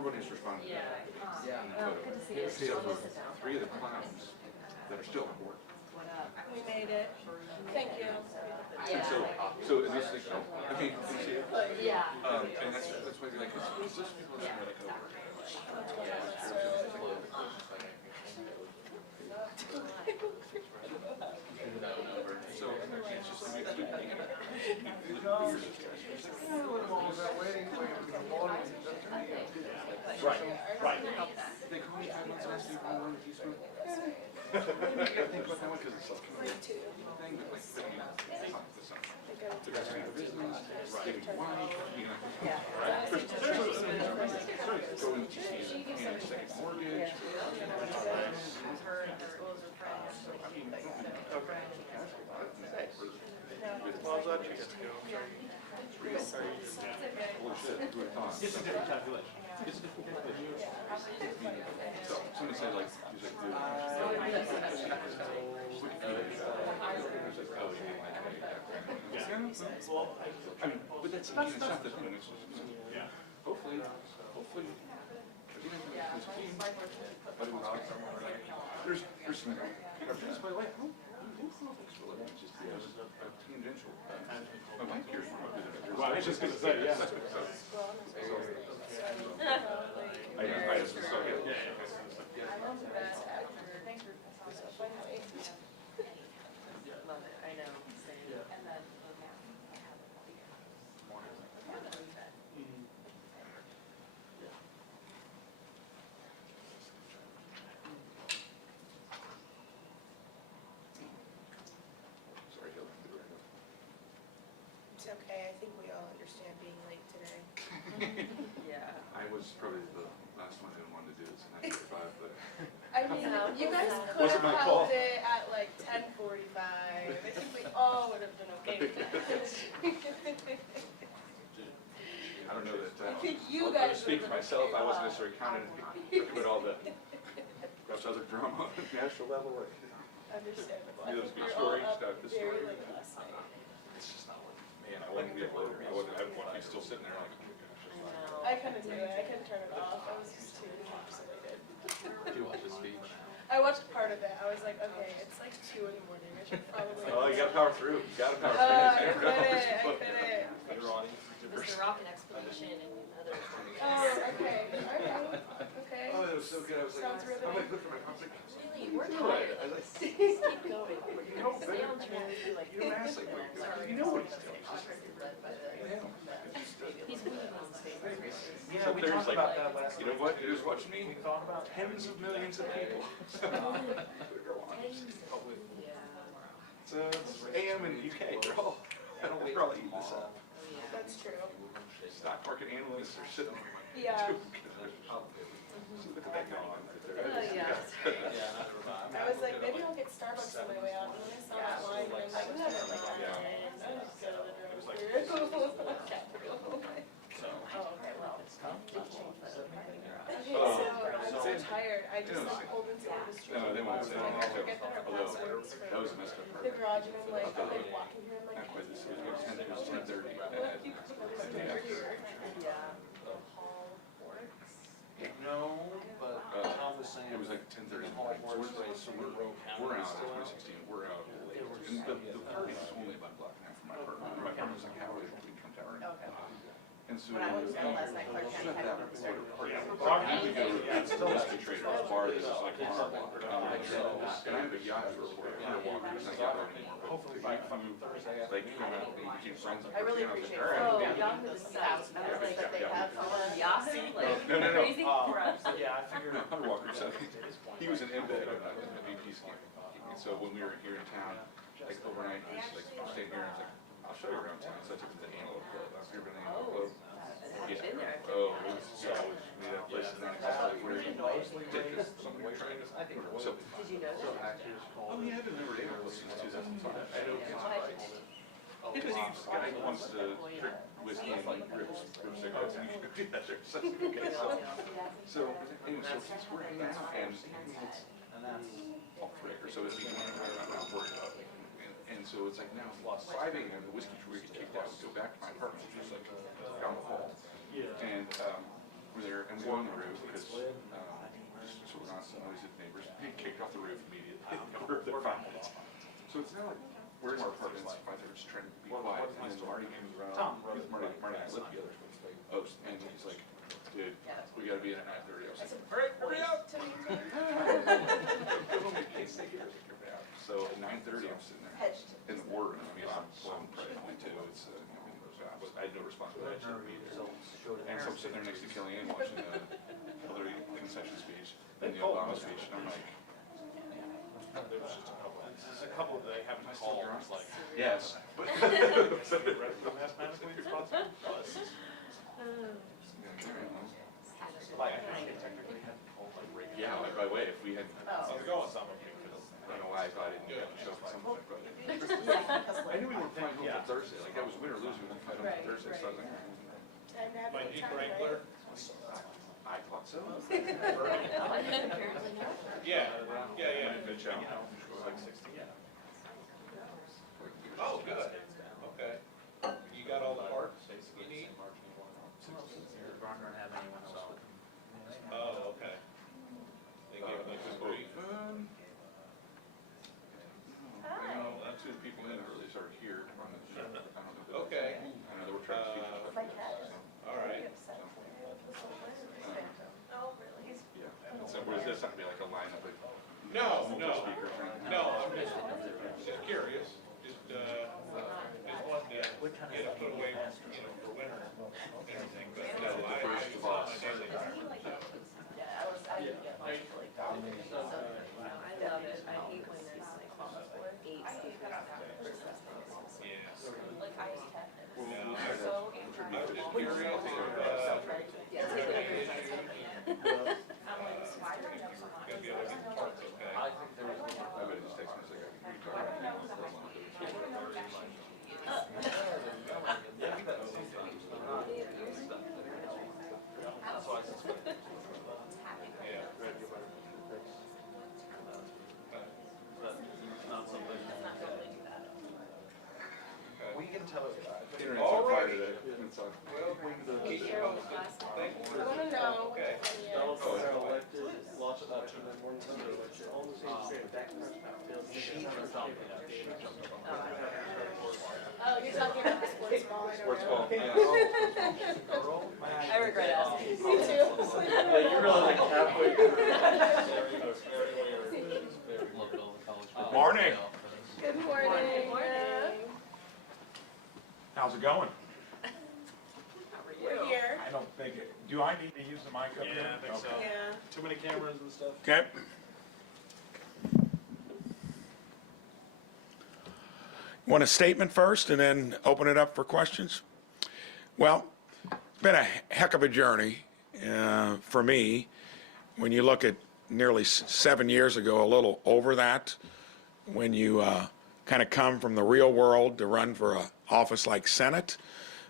everybody's responded to that. Good to see you. Except for 3 of the clowns that are still at work. We made it. Thank you. And so in this thing, I mean, you see it? Yeah. And that's why you're like, it's just people that are like, so it's just to make sure Right. they call me 5 months and ask me if I want to teach them. I think about that one because it's like a thing, but like, the rest of the business, getting wine, you know. Go into a second mortgage. Holy shit, who would have thought? It's a different calculation. It's a different calculation. So somebody said like, he's like, dude, Well, I mean, but that's not the thing. It's just, hopefully, there's some, just by life, just tangential. My wife here. Well, I was just going to say, yeah. I just so good. Love it. I know. Same. And then Sorry, Hill. It's okay. I think we all understand being late today. yeah. I was probably the last one who wanted to do this at 9:45, but I mean, you guys could Wasn't have my call. held it at like 10:45. I think we all would have been okay with that. I don't know that. I think you I'll guys speak for would've myself. been I wasn't okay. necessarily counting with all the other drama on the national level. Like, Understandable. You know, I think this big we were all story, up start this very story. late last night. it's just not like, man, I wouldn't be able to. I wouldn't be still sitting there like, oh my gosh. I know. I couldn't do it. I couldn't turn it off. I was just too encapsulated. Do you watch the speech? I watched part of it. I was like, okay, it's like 2 in the morning. I should probably. Oh, you gotta power through. You gotta power through. I couldn't. Mr. Rocket Expedition and others. Oh, okay. Okay. Oh, it was so good. I was like, Sounds I'm riveting. gonna quit for my conflict. Really, we're Right. tired. I was like, Just keep going. you know, Stay on track. you don't ask like, you know what he's doing. He's moving on stage. Yeah, So we there's talked like, about that last you know what? You're just watching We me. thought about Tens of millions of people. It's AM in the UK. They're all eating this up. That's true. Stock market analysts are sitting there. Yeah. Look at that guy. Yeah. I was like, maybe I'll get Starbucks on my way out. And then I saw that line and I'm like, I'm just go to the drive-thru. Oh, okay, well. Okay, so I'm so tired. I just like pulled into the street. No, they won't say I that. forget that our Although, passwords that was a for messed up the part. garage and I'm like walking here. I'm like, Not quite this. It was 10:30. Yeah. No, but Tom was saying. It was like 10:30. So we're out in 2016. We're out. And the party was only about a block and a half from my apartment. My apartment was like halfway between Trump Tower and. Okay. And so When I went to bed last night, Clark County shut had that one party. started. We go to the whiskey traders bar. This is like a bar walk. And I have a yacht for walkers. I got there anymore. Hopefully, if you like come out and became friends. I really appreciate it. Oh, Yahoo is nice. I was like, But they have on Yahoo, like No. crazy for us. Yeah, I figured. No, Hunter Walker. So he was an embed on a VP scheme. And so when we were here in town, like overnight, he was like staying here. And I was like, I'll show you around town. So I took him to the Antelope Club. I've never been to the Antelope Club. I've been there. Oh, it was so. We had places down exactly where you take this something we're trying to. So. Did you know that? Oh yeah, I've been never able to since 2005. I know because he's a guy who wants to drink whiskey and rip cigarettes, and you can go do that there. So, okay, so anyway, so he's working out, and it's off the record, so it's becoming I'm not worried about it. And so it's like now 5 a.m. the whiskey we get kicked out, we go back to my apartment, which is like down the hall, and we we're there, and we're on the roof, because, so we're not noisy neighbors, being kicked off the roof immediately. We're there 5 minutes. So it's not like, we're in our apartments, 5 minutes, trying to be quiet, and then Marty comes around, because Marty and I live together. Oh, and he's like, dude, we gotta be in at 9:30. I was like, all right, hurry up! So at 9:30, I'm sitting there in the war room. I mean, I'm probably 22. It's, I had no responsibility. I shouldn't be there. And so I'm sitting there next to Kellyanne watching the Hillary concession speech and the Obama speech, and I'm like, There was just a couple, there's a couple that I haven't called, it's like. yes. But Mathematically responsible? Like, I think it technically had called like right. yeah, by the way, if we had, I So we're going somewhere. don't know why I thought I didn't show up at some point, but I knew we were flying home on Thursday. Like, that was win or lose, we were flying home on Thursday, so I was like, Time to have My a Jeep time, Wrangler. I thought so. Yeah. Good job. Like 60, yeah. Oh, good, okay. You got all the parts you need? Oh, okay. They gave like a brief. Not too many people in it really started here. I don't know. Okay. I know they were trying to teach us. All right. Oh, really? Yeah. So was this not be like a lineup of No, speakers or anything? no, I'm just curious, just wanted to get it put away, for winter and everything, but no, I it's not my daily driver, so. I love it. I hate when there's like 8 speakers for Yeah. Like I just have No, so I'm just curious if, gonna be able to get the parts, okay? I bet it just takes me a second. We can talk about We can tell it. Internet's on fire today. It's on. Well, we can keep it on. Thank you. I wanna know. Okay. Oh, you're talking about the sports ball, I don't Sports know. ball, yeah. I regret asking. Me too. Yeah, you're really like halfway through. Morning. Good morning. Good morning. How's it going? We're here. I don't think it, do I need to use the mic up here? Yeah, I think so. Okay. Yeah. Too many cameras and stuff. Okay. Want a statement first and then open it up for questions? Well, it's been a heck of a journey for me. When you look at nearly 7 years ago, a little over that, when you kind of come from the real world to run for an office like Senate,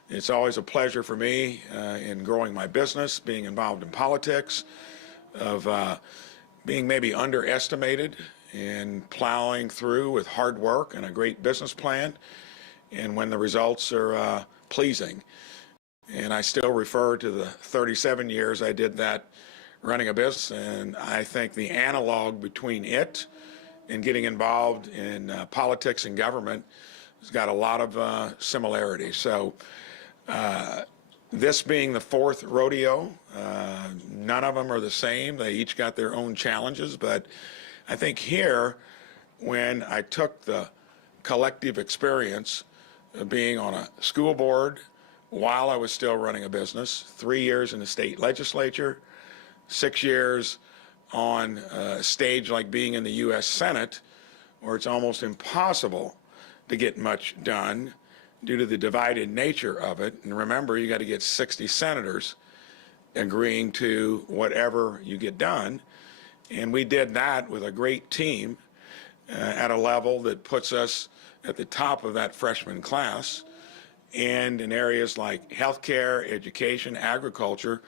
it's always a pleasure for me in growing my business, being involved in politics, of being maybe underestimated and plowing through with hard work and a great business plan, and when the results are pleasing. And I still refer to the 37 years I did that running a business, and I think the analog between it and getting involved in politics and government has got a lot of similarities. So this being the 4th rodeo, none of them are the same. They each got their own challenges, but I think here, when I took the collective experience of being on a school board while I was still running a business, 3 years in the state legislature, 6 years on a stage like being in the U.S. Senate, where it's almost impossible to get much done due to the divided nature of it. And remember, you got to get 60 senators agreeing to whatever you get done. And we did that with a great team at a level that puts us at the top of that freshman class, and in areas like healthcare, education, agriculture,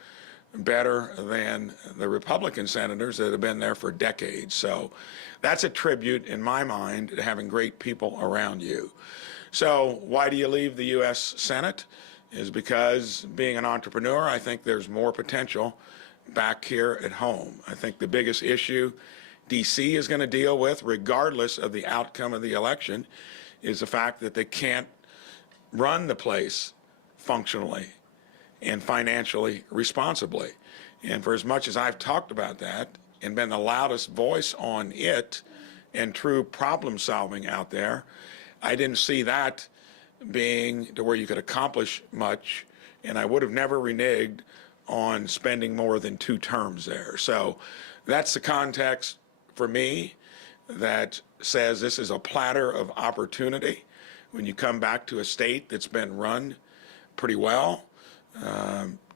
better than the Republican senators that have been there for decades. So that's a tribute in my mind to having great people around you. So why do you leave the U.S. Senate? is because being an entrepreneur, I think there's more potential back here at home. I think the biggest issue DC is going to deal with, regardless of the outcome of the election, is the fact that they can't run the place functionally and financially responsibly. And for as much as I've talked about that and been the loudest voice on it and true problem solving out there, I didn't see that being to where you could accomplish much, and I would have never reneged on spending more than 2 terms there. So that's the context for me that says this is a platter of opportunity when you come back to a state that's been run pretty well.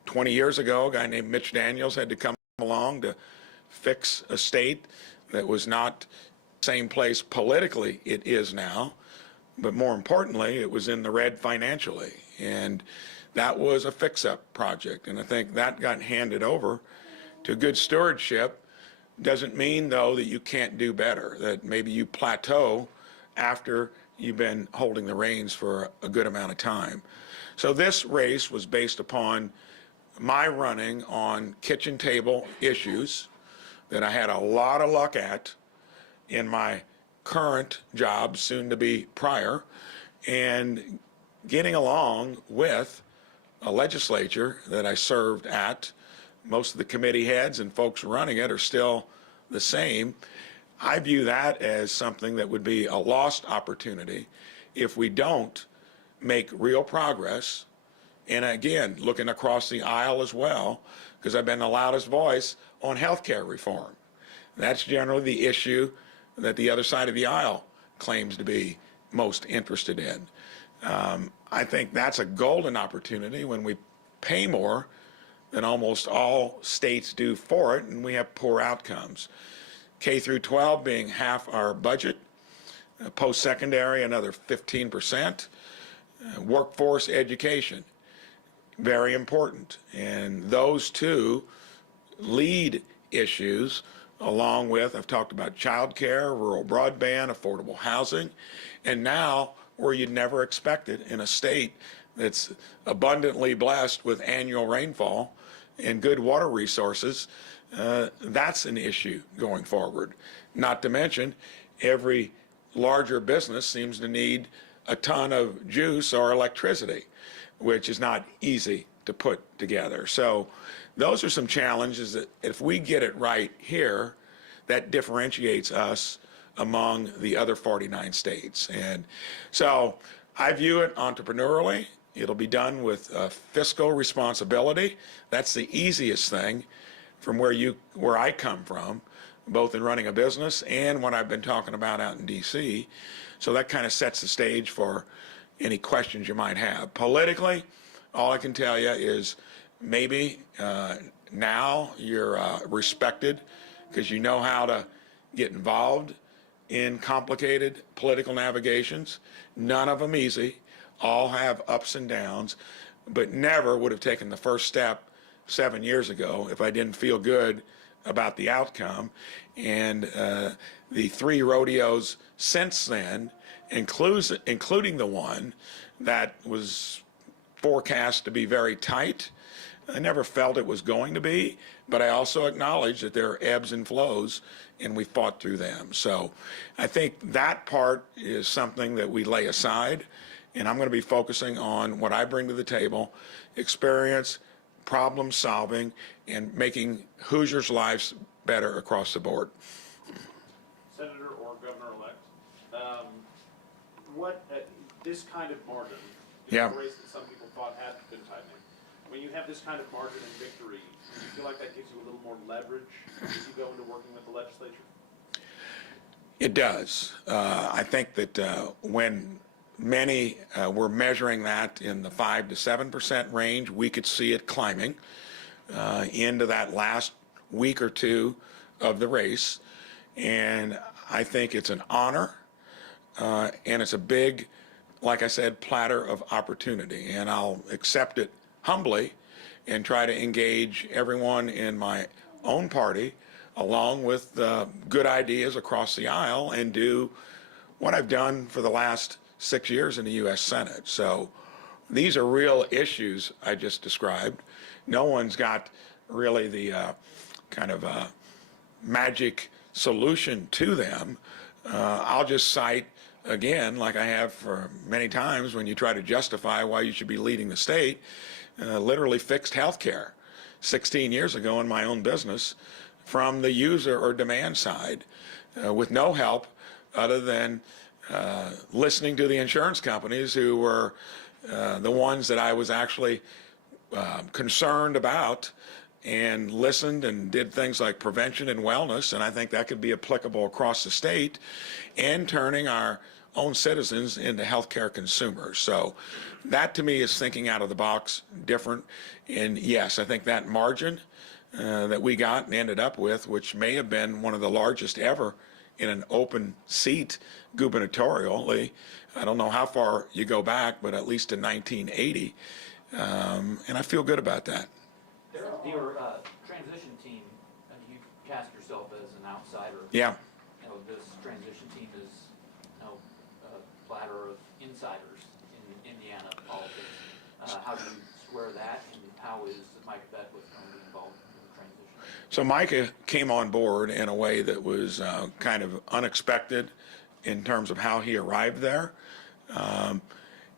20 years ago, a guy named Mitch Daniels had to come along to fix a state that was not the same place politically it is now, but more importantly, it was in the red financially. And that was a fix-up project, and I think that got handed over to good stewardship. Doesn't mean, though, that you can't do better, that maybe you plateau after you've been holding the reins for a good amount of time. So this race was based upon my running on kitchen table issues that I had a lot of luck at in my current job, soon to be prior, and getting along with a legislature that I served at. Most of the committee heads and folks running it are still the same. I view that as something that would be a lost opportunity if we don't make real progress. And again, looking across the aisle as well, because I've been the loudest voice on health care reform. That's generally the issue that the other side of the aisle claims to be most interested in. I think that's a golden opportunity when we pay more than almost all states do for it, and we have poor outcomes. K through 12 being half our budget, post-secondary another 15%, workforce education, very important. And those two lead issues, along with, I've talked about child care, rural broadband, affordable housing, and now where you'd never expect it in a state that's abundantly blessed with annual rainfall and good water resources, that's an issue going forward. Not to mention, every larger business seems to need a ton of juice or electricity, which is not easy to put together. So those are some challenges that if we get it right here, that differentiates us among the other 49 states. And so I view it entrepreneurially. It'll be done with fiscal responsibility. That's the easiest thing from where I come from, both in running a business and what I've been talking about out in DC. So that kind of sets the stage for any questions you might have. Politically, all I can tell you is maybe now you're respected because you know how to get involved in complicated political navigations. None of them easy. All have ups and downs, but never would have taken the first step 7 years ago if I didn't feel good about the outcome. And the 3 rodeos since then, including the one that was forecast to be very tight, I never felt it was going to be, but I also acknowledge that there are ebbs and flows, and we fought through them. So I think that part is something that we lay aside, and I'm going to be focusing on what I bring to the table: experience, problem solving, and making Hoosiers' lives better across the board. Senator or governor-elect, this kind of margin, Yeah. a race that some people thought had been tightening, when you have this kind of margin in victory, do you feel like that gives you a little more leverage as you go into working with the legislature? It does. I think that when many were measuring that in the 5 to 7% range, we could see it climbing into that last week or two of the race. And I think it's an honor, and it's a big, like I said, platter of opportunity. And I'll accept it humbly and try to engage everyone in my own party along with good ideas across the aisle and do what I've done for the last 6 years in the U.S. Senate. So these are real issues I just described. No one's got really the kind of magic solution to them. I'll just cite, again, like I have for many times when you try to justify why you should be leading the state, literally fixed health care 16 years ago in my own business from the user or demand side with no help other than listening to the insurance companies who were the ones that I was actually concerned about, and listened and did things like prevention and wellness, and I think that could be applicable across the state, and turning our own citizens into healthcare consumers. So that to me is thinking out of the box, different. And yes, I think that margin that we got and ended up with, which may have been one of the largest ever in an open seat gubernatorially, I don't know how far you go back, but at least to 1980, and I feel good about that. Your transition team, you cast yourself as an outsider. Yeah. You know, this transition team is, you know, a platter of insiders in Indiana politics. How do you square that, and how is Mike Beckwith going to be involved in the transition? So Micah came on board in a way that was kind of unexpected in terms of how he arrived there.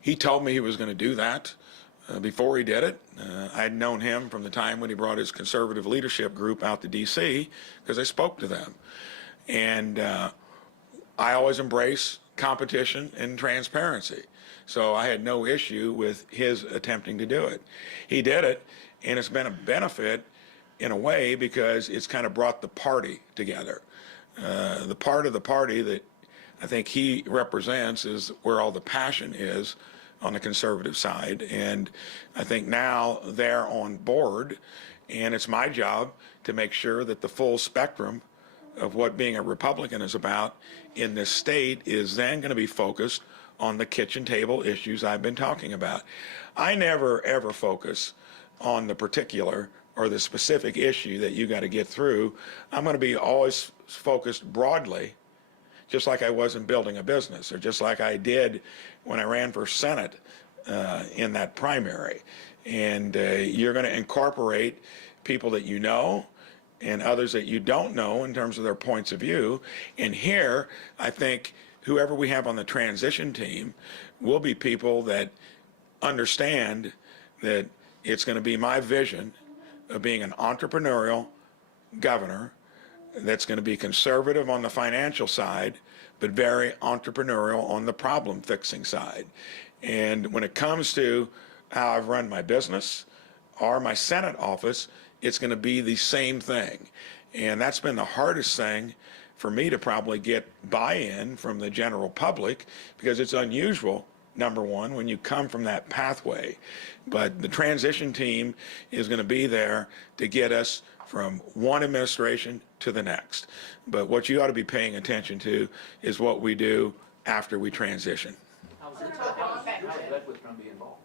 He told me he was going to do that. Before he did it, I had known him from the time when he brought his conservative leadership group out to D.C. because I spoke to them. And I always embrace competition and transparency. So I had no issue with his attempting to do it. He did it, and it's been a benefit in a way because it's kind of brought the party together. The part of the party that I think he represents is where all the passion is on the conservative side, and I think now they're on board, and it's my job to make sure that the full spectrum of what being a Republican is about in this state is then going to be focused on the kitchen table issues I've been talking about. I never ever focus on the particular or the specific issue that you got to get through. I'm going to be always focused broadly, just like I was in building a business, or just like I did when I ran for Senate in that primary. And you're going to incorporate people that you know and others that you don't know in terms of their points of view. And here, I think whoever we have on the transition team will be people that understand that it's going to be my vision of being an entrepreneurial governor that's going to be conservative on the financial side, but very entrepreneurial on the problem fixing side. And when it comes to how I've run my business or my Senate office, it's going to be the same thing. And that's been the hardest thing for me to probably get buy-in from the general public, because it's unusual, number one, when you come from that pathway. But the transition team is going to be there to get us from one administration to the next. But what you ought to be paying attention to is what we do after we transition. How's Beckwith going to be involved?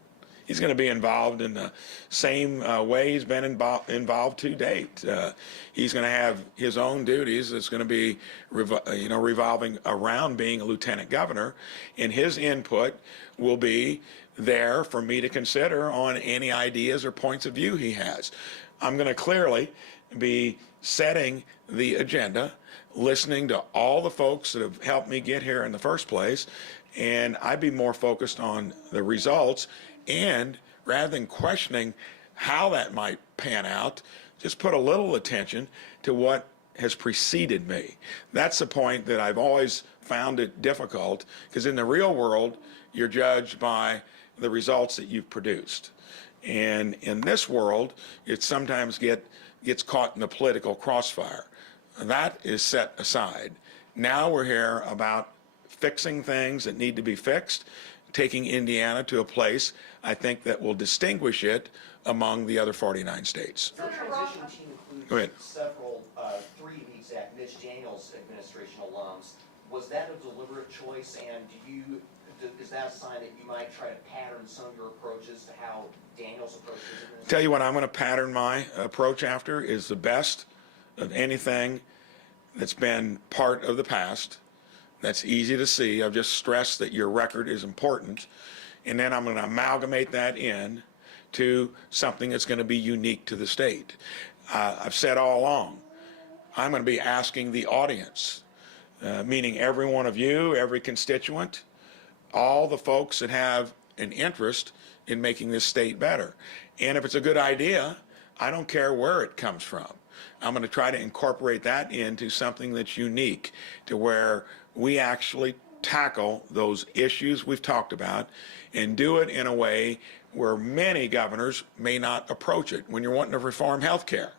He's going to be involved in the same way he's been involved to date. He's going to have his own duties. It's going to be revolving around being a lieutenant governor, and his input will be there for me to consider on any ideas or points of view he has. I'm going to clearly be setting the agenda, listening to all the folks that have helped me get here in the first place, and I'd be more focused on the results. And rather than questioning how that might pan out, just put a little attention to what has preceded me. That's the point that I've always found it difficult, because in the real world, you're judged by the results that you've produced. And in this world, it sometimes gets caught in the political crossfire. That is set aside. Now we're here about fixing things that need to be fixed, taking Indiana to a place I think that will distinguish it among the other 49 states. Your transition team Go ahead. includes several, three to be exact, Mitch Daniels administration alums. Was that a deliberate choice, and is that a sign that you might try to pattern some of your approaches to how Daniels approaches administration? Tell you what I'm going to pattern my approach after is the best of anything that's been part of the past. That's easy to see. I've just stressed that your record is important. and then I'm going to amalgamate that in to something that's going to be unique to the state. I've said all along, I'm going to be asking the audience, meaning every one of you, every constituent, all the folks that have an interest in making this state better. And if it's a good idea, I don't care where it comes from. I'm going to try to incorporate that into something that's unique to where we actually tackle those issues we've talked about and do it in a way where many governors may not approach it. When you're wanting to reform health care,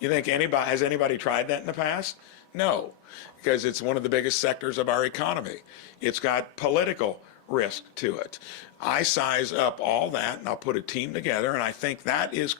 you think has anybody tried that in the past? No, because it's one of the biggest sectors of our economy. It's got political risk to it. I size up all that and I'll put a team together, and I think that is,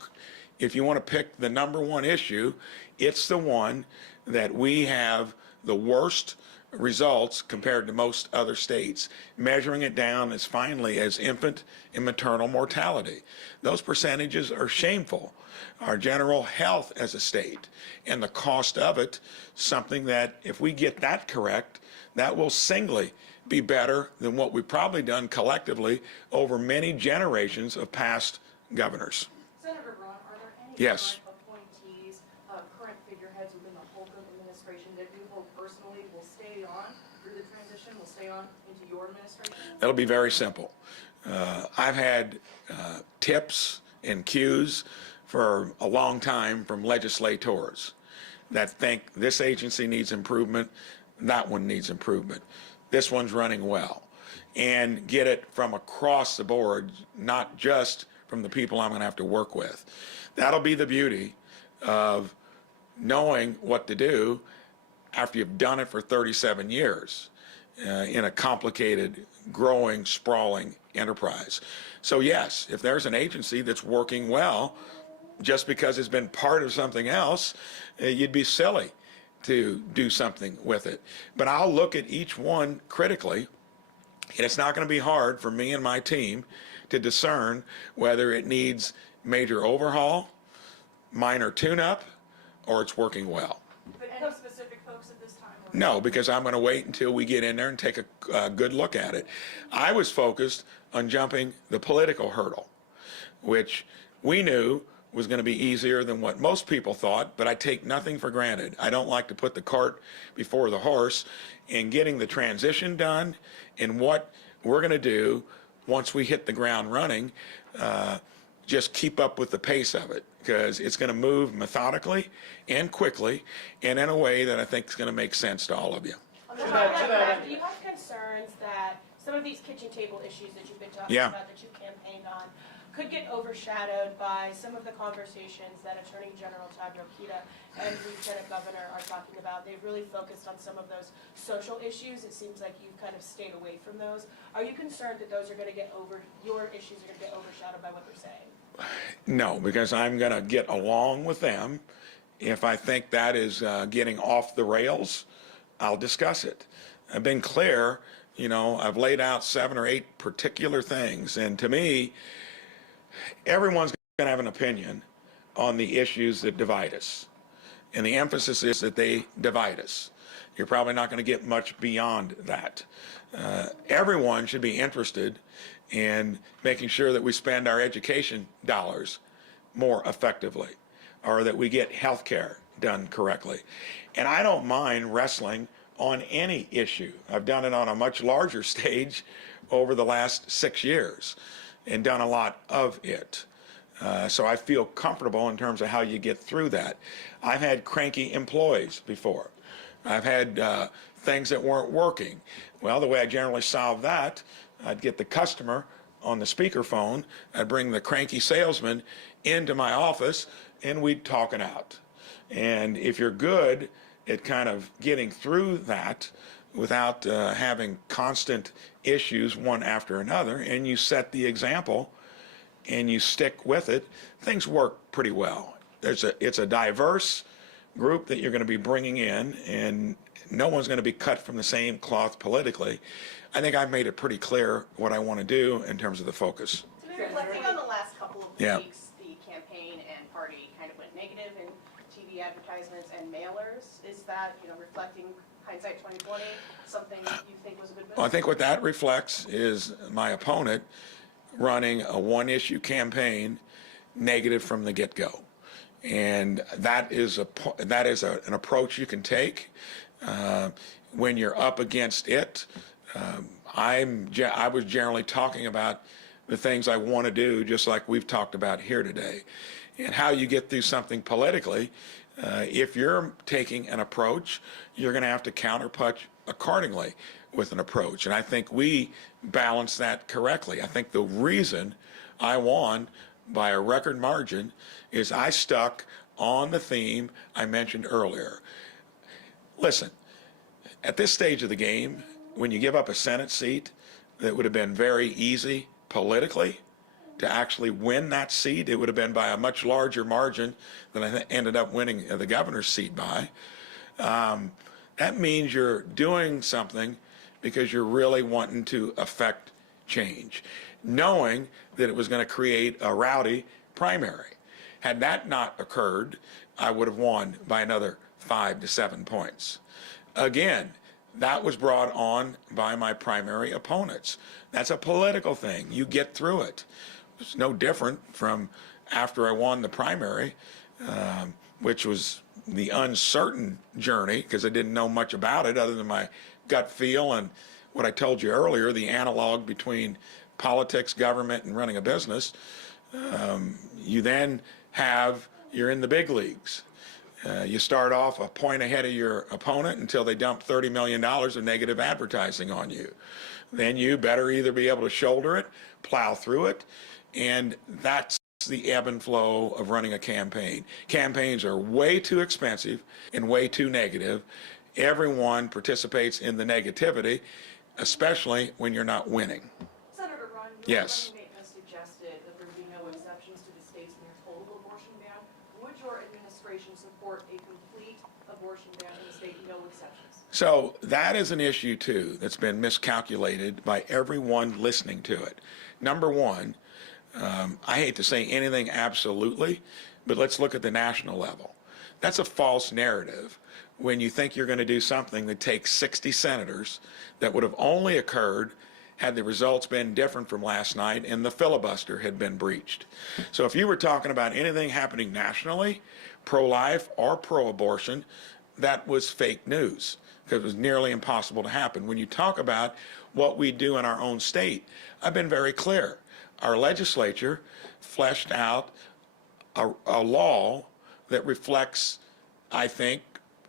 if you want to pick the number one issue, it's the one that we have the worst results compared to most other states, measuring it down as finely as infant and maternal mortality. Those percentages are shameful. Our general health as a state and the cost of it, something that if we get that correct, that will singly be better than what we've probably done collectively over many generations of past governors. Senator Braun, are there any Yes. current appointees, current figureheads within the Holcomb administration that you hope personally will stay on through the transition, will stay on into your administration? That'll be very simple. I've had tips and cues for a long time from legislators that think this agency needs improvement, that one needs improvement, this one's running well, and get it from across the board, not just from the people I'm going to have to work with. That'll be the beauty of knowing what to do after you've done it for 37 years in a complicated, growing, sprawling enterprise. So yes, if there's an agency that's working well, just because it's been part of something else, you'd be silly to do something with it. But I'll look at each one critically, and it's not going to be hard for me and my team to discern whether it needs major overhaul, minor tune-up, or it's working well. But any specific folks at this time? Or No, because I'm going to wait until we get in there and take a good look at it. I was focused on jumping the political hurdle, which we knew was going to be easier than what most people thought, but I take nothing for granted. I don't like to put the cart before the horse, and getting the transition done and what we're going to do once we hit the ground running, just keep up with the pace of it, because it's going to move methodically and quickly and in a way that I think is going to make sense to all of you. On the top of that, do you have concerns that some of these kitchen table issues that you've been talking Yeah. about, that you've campaigned on, could get overshadowed by some of the conversations that Attorney General Todd Rokita and Lieutenant Governor are talking about? They've really focused on some of those social issues. It seems like you've kind of stayed away from those. Are you concerned that those are going to get your issues are going to get overshadowed by what they're saying? No, because I'm going to get along with them. If I think that is getting off the rails, I'll discuss it. I've been clear, I've laid out 7 or 8 particular things, and to me, everyone's going to have an opinion on the issues that divide us. And the emphasis is that they divide us. You're probably not going to get much beyond that. Everyone should be interested in making sure that we spend our education dollars more effectively, or that we get health care done correctly. And I don't mind wrestling on any issue. I've done it on a much larger stage over the last 6 years and done a lot of it. So I feel comfortable in terms of how you get through that. I've had cranky employees before. I've had things that weren't working. Well, the way I generally solve that, I'd get the customer on the speakerphone, I'd bring the cranky salesman into my office, and we'd talk it out. And if you're good at kind of getting through that without having constant issues one after another, and you set the example and you stick with it, things work pretty well. It's a diverse group that you're going to be bringing in, and no one's going to be cut from the same cloth politically. I think I've made it pretty clear what I want to do in terms of the focus. Reflecting on the last couple of Yeah. weeks, the campaign and party kind of went negative in TV advertisements and mailers. Is that, reflecting hindsight 2020, something you think was a good move? Well, I think what that reflects is my opponent running a one-issue campaign negative from the get-go. And that is an approach you can take when you're up against it. I was generally talking about the things I want to do, just like we've talked about here today, and how you get through something politically. If you're taking an approach, you're going to have to counterpunch accordingly with an approach. And I think we balance that correctly. I think the reason I won by a record margin is I stuck on the theme I mentioned earlier. Listen, at this stage of the game, when you give up a Senate seat that would have been very easy politically to actually win that seat, it would have been by a much larger margin than I ended up winning the governor's seat by. That means you're doing something because you're really wanting to affect change, knowing that it was going to create a rowdy primary. Had that not occurred, I would have won by another 5 to 7 points. Again, that was brought on by my primary opponents. That's a political thing. You get through it. It's no different from after I won the primary, which was the uncertain journey because I didn't know much about it other than my gut feel and what I told you earlier, the analog between politics, government, and running a business. You then you're in the big leagues. You start off a point ahead of your opponent until they dump $30 million of negative advertising on you. Then you better either be able to shoulder it, plow through it, and that's the ebb and flow of running a campaign. Campaigns are way too expensive and way too negative. Everyone participates in the negativity, especially when you're not winning. Senator Braun, Yes. your running mate has suggested that there would be no exceptions to the state's near total abortion ban. Would your administration support a complete abortion ban in the state, no exceptions? So that is an issue, too, that's been miscalculated by everyone listening to it. Number one, I hate to say anything absolutely, but let's look at the national level. That's a false narrative when you think you're going to do something that takes 60 senators that would have only occurred had the results been different from last night and the filibuster had been breached. So if you were talking about anything happening nationally, pro-life or pro-abortion, that was fake news because it was nearly impossible to happen. When you talk about what we do in our own state, I've been very clear. Our legislature fleshed out a law that reflects, I think,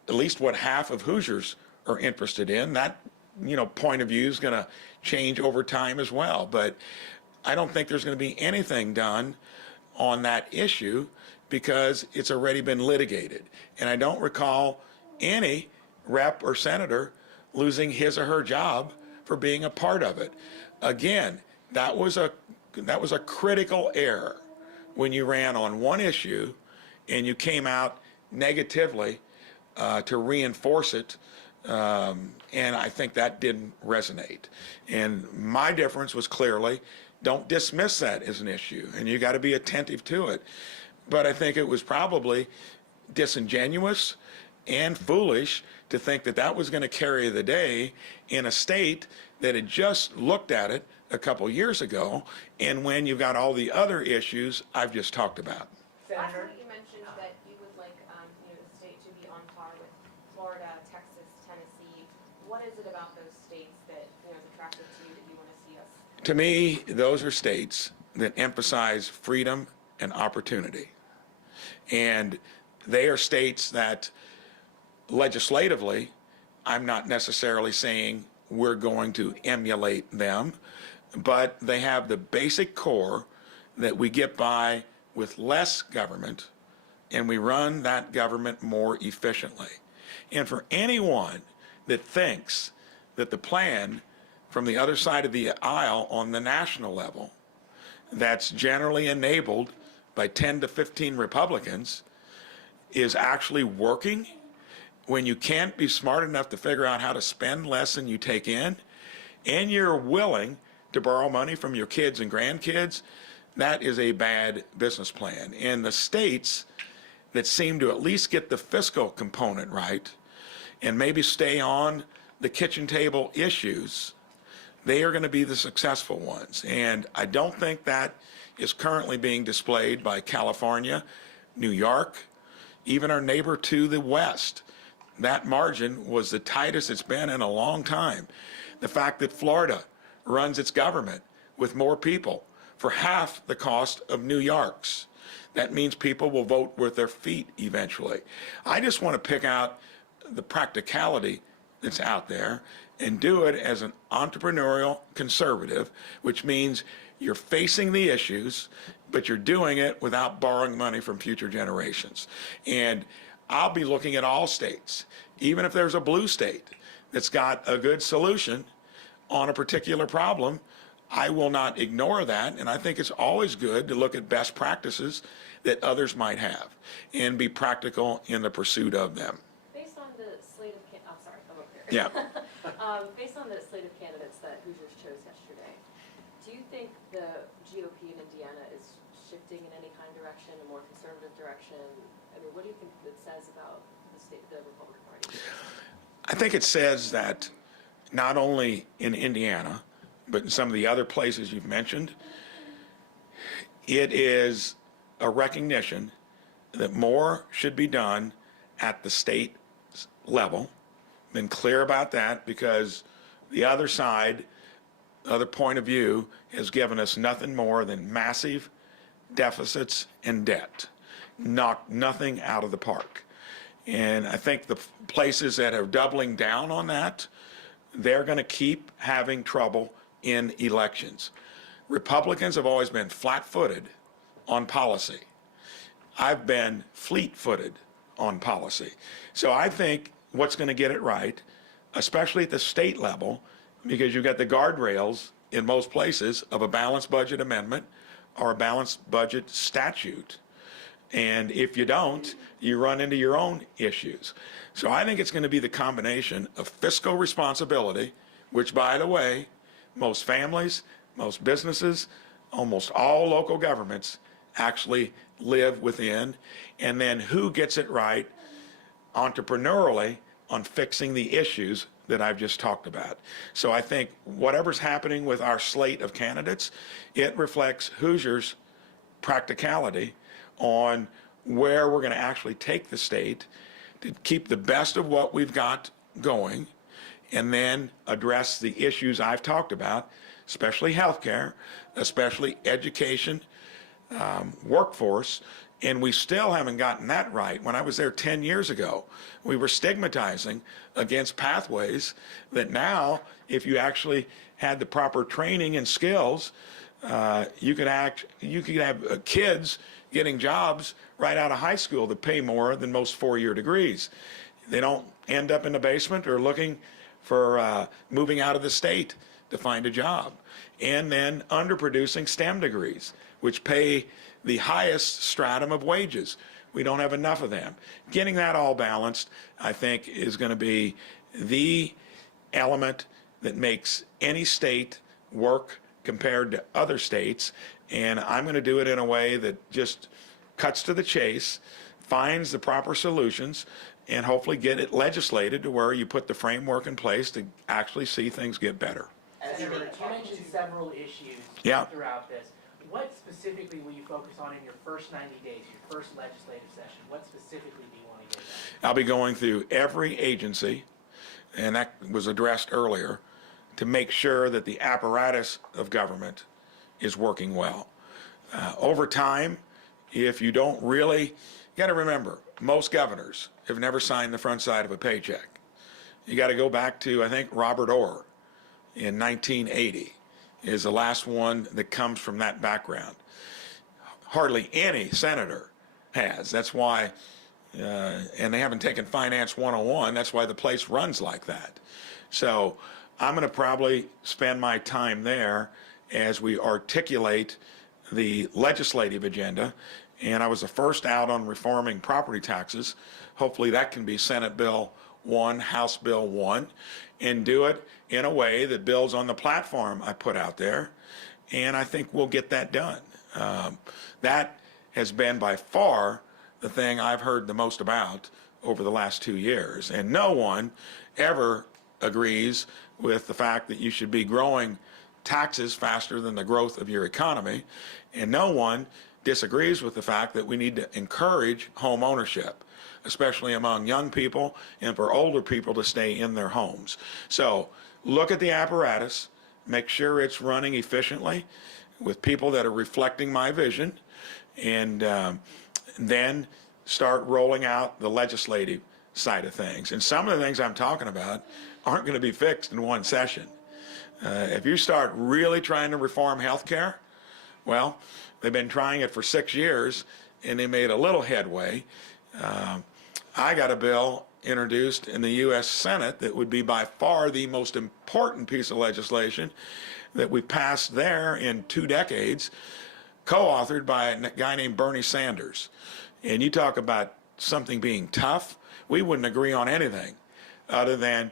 at least what half of Hoosiers are interested in. That, point of view is going to change over time as well. But I don't think there's going to be anything done on that issue because it's already been litigated. And I don't recall any rep or senator losing his or her job for being a part of it. Again, that was a critical error when you ran on one issue and you came out negatively to reinforce it, and I think that didn't resonate. And my difference was clearly, don't dismiss that as an issue, and you got to be attentive to it. But I think it was probably disingenuous and foolish to think that that was going to carry the day in a state that had just looked at it a couple years ago, and when you've got all the other issues I've just talked about. Senator? You mentioned that you would like, the state to be on par with Florida, Texas, Tennessee. What is it about those states that, is attractive to you that you want to see us? To me, those are states that emphasize freedom and opportunity. And they are states that legislatively, I'm not necessarily saying we're going to emulate them, but they have the basic core that we get by with less government, and we run that government more efficiently. And for anyone that thinks that the plan from the other side of the aisle on the national level, that's generally enabled by 10 to 15 Republicans, is actually working when you can't be smart enough to figure out how to spend less than you take in, and you're willing to borrow money from your kids and grandkids, that is a bad business plan. And the states that seem to at least get the fiscal component right and maybe stay on the kitchen table issues, they are going to be the successful ones. And I don't think that is currently being displayed by California, New York, even our neighbor to the west. That margin was the tightest it's been in a long time. The fact that Florida runs its government with more people for half the cost of New York's, that means people will vote with their feet eventually. I just want to pick out the practicality that's out there and do it as an entrepreneurial conservative, which means you're facing the issues, but you're doing it without borrowing money from future generations. And I'll be looking at all states, even if there's a blue state that's got a good solution on a particular problem. I will not ignore that, and I think it's always good to look at best practices that others might have and be practical in the pursuit of them. Based on the slate of, I'm sorry, I'm over here. Yeah. Based on the slate of candidates that Hoosiers chose yesterday, do you think the GOP in Indiana is shifting in any kind of direction, a more conservative direction? I mean, what do you think it says about the Republican Party? I think it says that not only in Indiana, but in some of the other places you've mentioned, it is a recognition that more should be done at the state level. Been clear about that because the other side, the other point of view, has given us nothing more than massive deficits and debt. Knocked nothing out of the park. And I think the places that are doubling down on that, they're going to keep having trouble in elections. Republicans have always been flat-footed on policy. I've been fleet-footed on policy. So I think what's going to get it right, especially at the state level, because you've got the guardrails in most places of a balanced budget amendment or a balanced budget statute. And if you don't, you run into your own issues. So I think it's going to be the combination of fiscal responsibility, which, by the way, most families, most businesses, almost all local governments actually live within, and then who gets it right entrepreneurially on fixing the issues that I've just talked about. So I think whatever's happening with our slate of candidates, it reflects Hoosiers' practicality on where we're going to actually take the state to keep the best of what we've got going and then address the issues I've talked about, especially healthcare, especially education, workforce, and we still haven't gotten that right. When I was there 10 years ago, we were stigmatizing against pathways that now, if you actually had the proper training and skills, you could have kids getting jobs right out of high school that pay more than most four-year degrees. They don't end up in the basement or looking for moving out of the state to find a job. And then underproducing STEM degrees, which pay the highest stratum of wages. We don't have enough of them. Getting that all balanced, I think, is going to be the element that makes any state work compared to other states. And I'm going to do it in a way that just cuts to the chase, finds the proper solutions, and hopefully get it legislated to where you put the framework in place to actually see things get better. Senator, you mentioned several issues throughout this. What specifically will you focus on in your first 90 days, your first legislative session? What specifically do you want to get done? I'll be going through every agency, and that was addressed earlier, to make sure that the apparatus of government is working well. Over time, if you don't really, you got to remember, most governors have never signed the front side of a paycheck. You got to go back to, I think, Robert Orr in 1980 is the last one that comes from that background. Hardly any senator has. That's why, and they haven't taken Finance 101, that's why the place runs like that. So I'm going to probably spend my time there as we articulate the legislative agenda. And I was the first out on reforming property taxes. Hopefully that can be Senate Bill 1, House Bill 1, and do it in a way that builds on the platform I put out there. And I think we'll get that done. That has been by far the thing I've heard the most about over the last 2 years. And no one ever agrees with the fact that you should be growing taxes faster than the growth of your economy. And no one disagrees with the fact that we need to encourage home ownership, especially among young people and for older people to stay in their homes. So look at the apparatus, make sure it's running efficiently with people that are reflecting my vision, and then start rolling out the legislative side of things. And some of the things I'm talking about aren't going to be fixed in one session. If you start really trying to reform health care, well, they've been trying it for 6 years, and they made a little headway. I got a bill introduced in the U.S. Senate that would be by far the most important piece of legislation that we passed there in 2 decades, co-authored by a guy named Bernie Sanders. And you talk about something being tough, we wouldn't agree on anything other than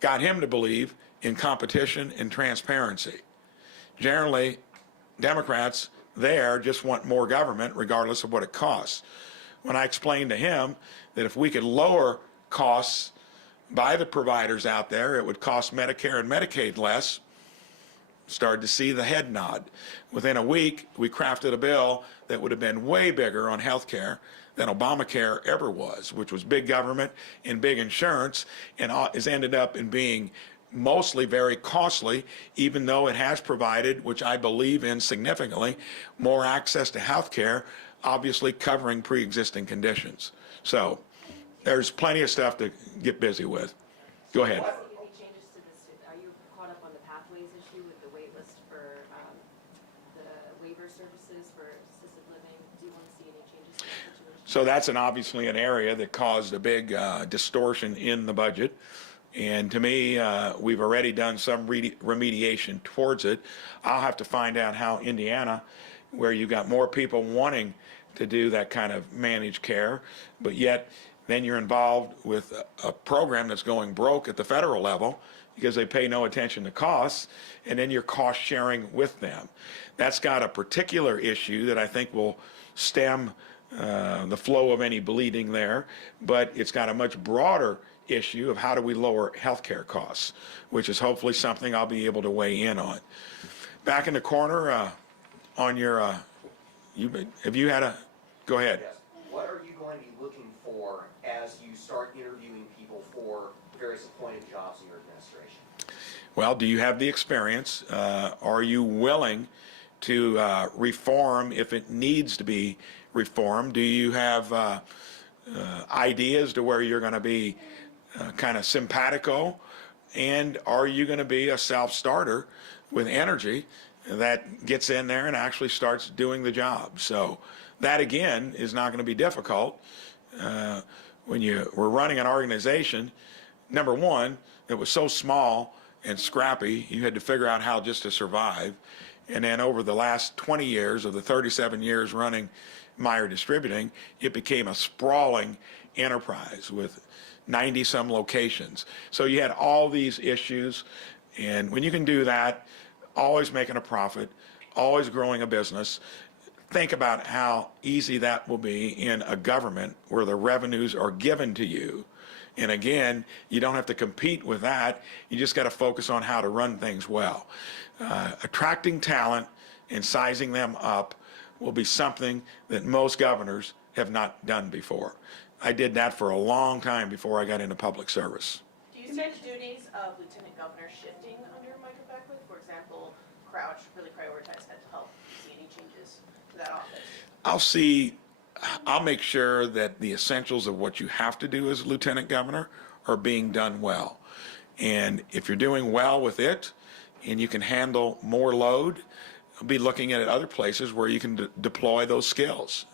got him to believe in competition and transparency. Generally, Democrats there just want more government regardless of what it costs. When I explained to him that if we could lower costs by the providers out there, it would cost Medicare and Medicaid less, started to see the head nod. Within a week, we crafted a bill that would have been way bigger on health care than Obamacare ever was, which was big government and big insurance, and has ended up in being mostly very costly, even though it has provided, which I believe in significantly, more access to health care, obviously covering pre-existing conditions. So there's plenty of stuff to get busy with. Go ahead. Any changes to this, are you caught up on the pathways issue with the wait list for the waiver services for assisted living? Do you want to see any changes to that situation? So that's obviously an area that caused a big distortion in the budget. And to me, we've already done some remediation towards it. I'll have to find out how Indiana, where you got more people wanting to do that kind of managed care, but yet then you're involved with a program that's going broke at the federal level because they pay no attention to costs, and then you're cost sharing with them. That's got a particular issue that I think will stem the flow of any bleeding there, but it's got a much broader issue of how do we lower healthcare costs, which is hopefully something I'll be able to weigh in on. Back in the corner on your, have you had a, go ahead. Yes. What are you going to be looking for as you start interviewing people for various appointed jobs in your administration? Well, do you have the experience? Are you willing to reform if it needs to be reformed? Do you have ideas to where you're going to be kind of simpatico? And are you going to be a self-starter with energy that gets in there and actually starts doing the job? So that, again, is not going to be difficult. When you were running an organization, number one, it was so small and scrappy, you had to figure out how just to survive. And then over the last 20 years of the 37 years running Meyer Distributing, it became a sprawling enterprise with 90-some locations. So you had all these issues, and when you can do that, always making a profit, always growing a business, think about how easy that will be in a government where the revenues are given to you. And again, you don't have to compete with that. You just got to focus on how to run things well. Attracting talent and sizing them up will be something that most governors have not done before. I did that for a long time before I got into public service. Do you see the duties of Lieutenant Governor shifting under Mike Braun? For example, Crouch really prioritized mental health. Do you see any changes to that office? I'll make sure that the essentials of what you have to do as lieutenant governor are being done well. And if you're doing well with it and you can handle more load, I'll be looking at other places where you can deploy those skills.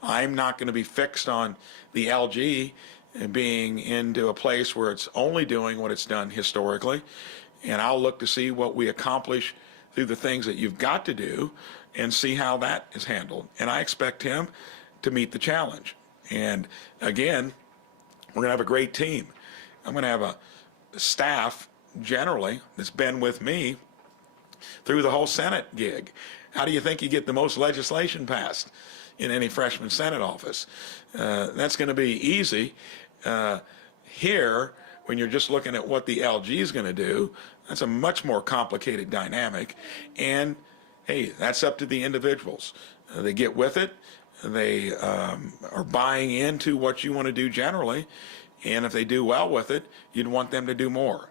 I'm not going to be fixed on the LG and being into a place where it's only doing what it's done historically. And I'll look to see what we accomplish through the things that you've got to do and see how that is handled. And I expect him to meet the challenge. And again, we're going to have a great team. I'm going to have a staff generally that's been with me through the whole Senate gig. How do you think you get the most legislation passed? in any freshman Senate office. That's going to be easy. Here, when you're just looking at what the LG is going to do, that's a much more complicated dynamic. And hey, that's up to the individuals. They get with it. They are buying into what you want to do generally. And if they do well with it, you'd want them to do more.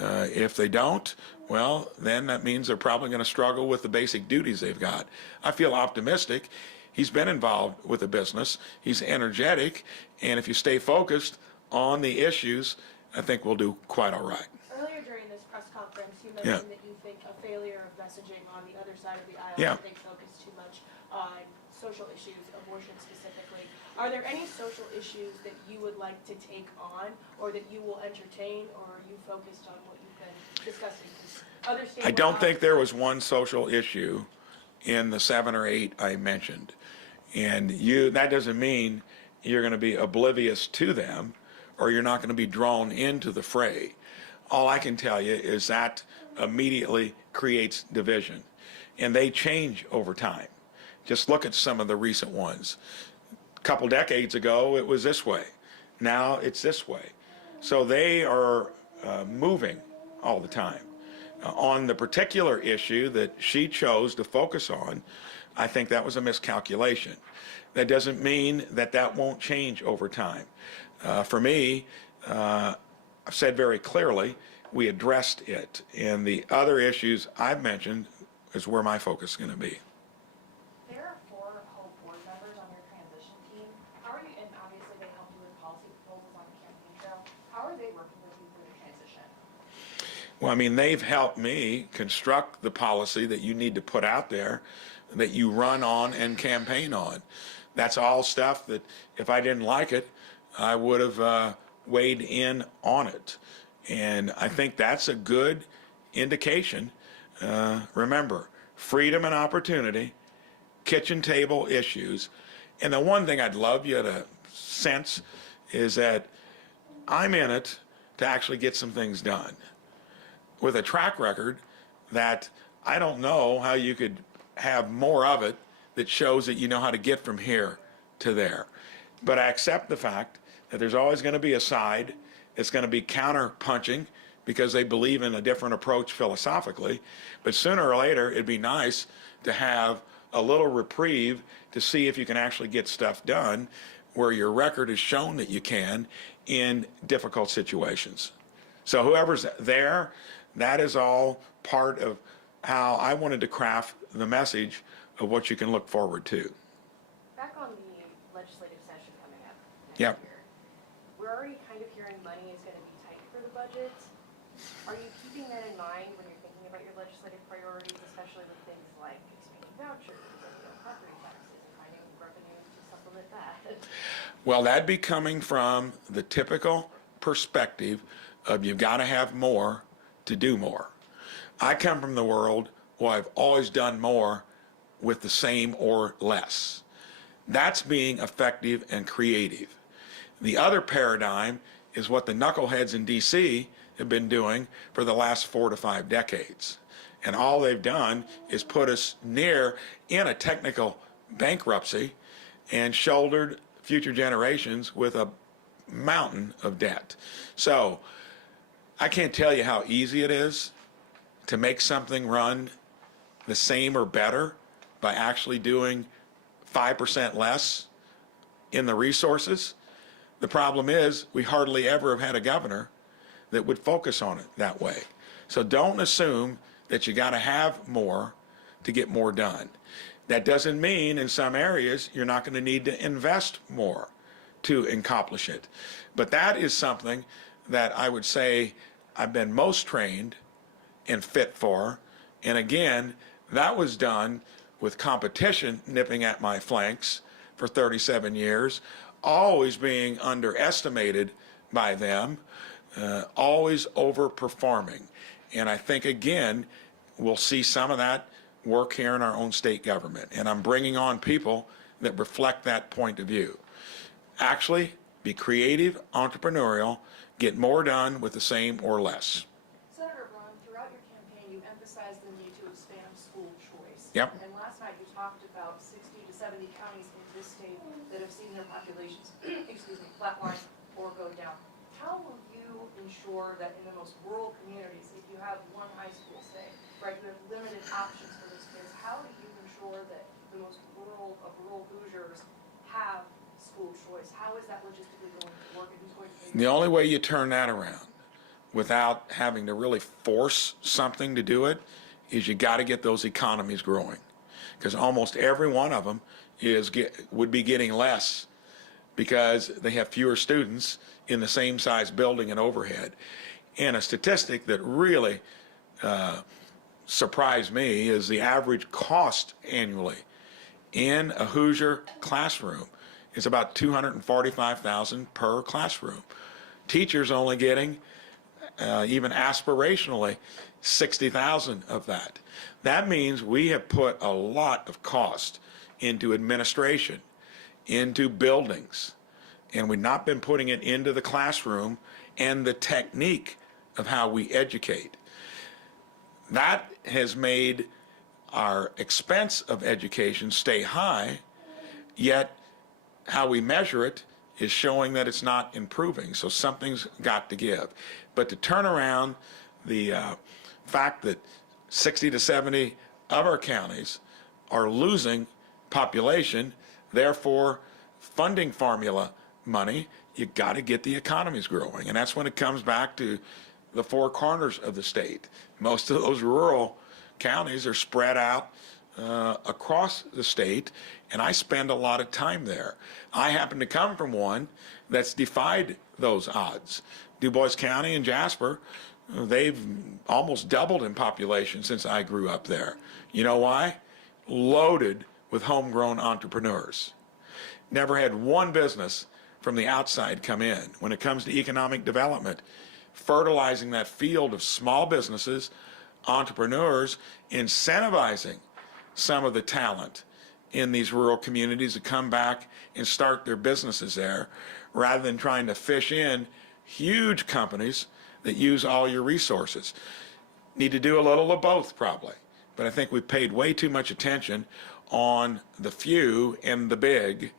If they don't, well, then that means they're probably going to struggle with the basic duties they've got. I feel optimistic. He's been involved with the business. He's energetic. And if you stay focused on the issues, I think we'll do quite all right. Earlier during this press conference, you mentioned that you think a failure of messaging on the other side of the aisle, that they focus too much on social issues, abortion specifically. Are there any social issues that you would like to take on, or that you will entertain, or are you focused on what you've been discussing? Other states I don't think there was one social issue in the 7 or 8 I mentioned. And that doesn't mean you're going to be oblivious to them, or you're not going to be drawn into the fray. All I can tell you is that immediately creates division. And they change over time. Just look at some of the recent ones. A couple decades ago, it was this way. Now it's this way. So they are moving all the time. On the particular issue that she chose to focus on, I think that was a miscalculation. That doesn't mean that that won't change over time. For me, I've said very clearly, we addressed it. And the other issues I've mentioned is where my focus is going to be. There are 4 Hope board members on your transition team. How are you, and obviously they helped you with policy proposals on the campaign trail. How are they working with you for the transition? Well, I mean, they've helped me construct the policy that you need to put out there, that you run on and campaign on. That's all stuff that if I didn't like it, I would have weighed in on it. And I think that's a good indication. Remember, freedom and opportunity, kitchen table issues. And the one thing I'd love you to sense is that I'm in it to actually get some things done. With a track record that I don't know how you could have more of it that shows that you know how to get from here to there. But I accept the fact that there's always going to be a side that's going to be counter-punching because they believe in a different approach philosophically. But sooner or later, it'd be nice to have a little reprieve to see if you can actually get stuff done where your record has shown that you can in difficult situations. So whoever's there, that is all part of how I wanted to craft the message of what you can look forward to. Back on the legislative session coming up next Yep. year, we're already kind of hearing money is going to be tight for the budget. Are you keeping that in mind when you're thinking about your legislative priorities, especially with things like expanding vouchers and property taxes and finding revenue to supplement that? Well, that'd be coming from the typical perspective of you've got to have more to do more. I come from the world where I've always done more with the same or less. That's being effective and creative. The other paradigm is what the knuckleheads in D.C. have been doing for the last 4 to 5 decades. And all they've done is put us near in a technical bankruptcy and shouldered future generations with a mountain of debt. So I can't tell you how easy it is to make something run the same or better by actually doing 5% less in the resources. The problem is we hardly ever have had a governor that would focus on it that way. So don't assume that you got to have more to get more done. That doesn't mean in some areas you're not going to need to invest more to accomplish it. But that is something that I would say I've been most trained and fit for. And again, that was done with competition nipping at my flanks for 37 years, always being underestimated by them, always overperforming. And I think, again, we'll see some of that work here in our own state government. And I'm bringing on people that reflect that point of view. Actually, be creative, entrepreneurial, get more done with the same or less. Senator Braun, throughout your campaign, you emphasized the need to expand school choice. Yep. And last night you talked about 60 to 70 counties in this state that have seen their populations, excuse me, flatline or go down. How will you ensure that in the most rural communities, if you have one high school, say, right, you have limited options for those kids, how do you ensure that the most rural of rural Hoosiers have school choice? How is that logistically going to work, and who's going to pay? The only way you turn that around without having to really force something to do it is you got to get those economies growing, because almost every one of them would be getting less because they have fewer students in the same size building and overhead. And a statistic that really surprised me is the average cost annually in a Hoosier classroom is about $245,000 per classroom. Teachers only getting, even aspirationally, $60,000 of that. That means we have put a lot of cost into administration, into buildings, and we've not been putting it into the classroom and the technique of how we educate. That has made our expense of education stay high, yet how we measure it is showing that it's not improving. So something's got to give. But to turn around the fact that 60 to 70 of our counties are losing population, therefore funding formula money, you got to get the economies growing. And that's when it comes back to the four corners of the state. Most of those rural counties are spread out across the state, and I spend a lot of time there. I happen to come from one that's defied those odds. Du Bois County and Jasper, they've almost doubled in population since I grew up there. You know why? Loaded with homegrown entrepreneurs. Never had one business from the outside come in. When it comes to economic development, fertilizing that field of small businesses, entrepreneurs, incentivizing some of the talent in these rural communities to come back and start their businesses there, rather than trying to fish in huge companies that use all your resources. Need to do a little of both, probably. But I think we've paid way too much attention on the few and the big.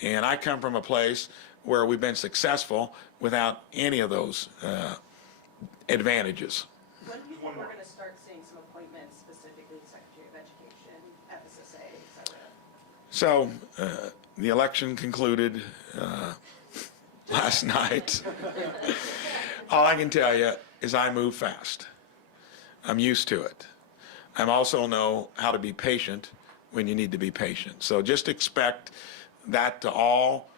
And I come from a place where we've been successful without any of those advantages. When do you think we're going to start seeing some appointments, specifically Secretary of Education, FSSA, et cetera? So the election concluded last night. All I can tell you is I move fast. I'm used to it. I also know how to be patient when you need to be patient. So just expect that to all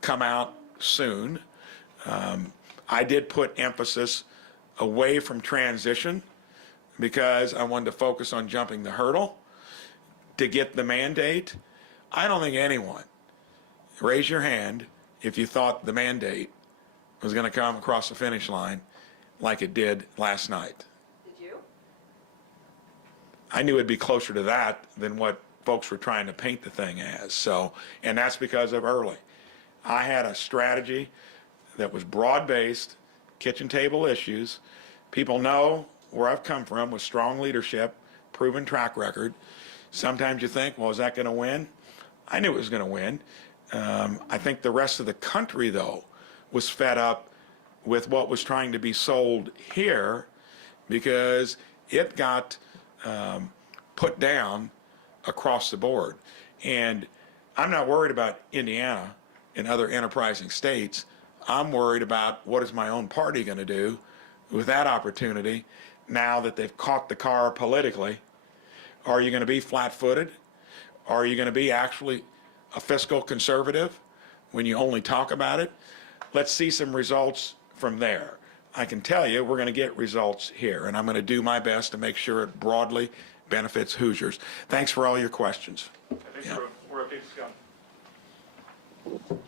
come out soon. I did put emphasis away from transition because I wanted to focus on jumping the hurdle to get the mandate. I don't think anyone, raise your hand if you thought the mandate was going to come across the finish line like it did last night. Did you? I knew it'd be closer to that than what folks were trying to paint the thing as. So, and that's because of early. I had a strategy that was broad-based, kitchen table issues. People know where I've come from with strong leadership, proven track record. Sometimes you think, well, is that going to win? I knew it was going to win. I think the rest of the country, though, was fed up with what was trying to be sold here because it got put down across the board. And I'm not worried about Indiana and other enterprising states. I'm worried about what is my own party going to do with that opportunity now that they've caught the car politically. Are you going to be flat-footed? Are you going to be actually a fiscal conservative when you only talk about it? Let's see some results from there. I can tell you we're going to get results here, and I'm going to do my best to make sure it broadly benefits Hoosiers. Thanks for all your questions. I think we're okay to go.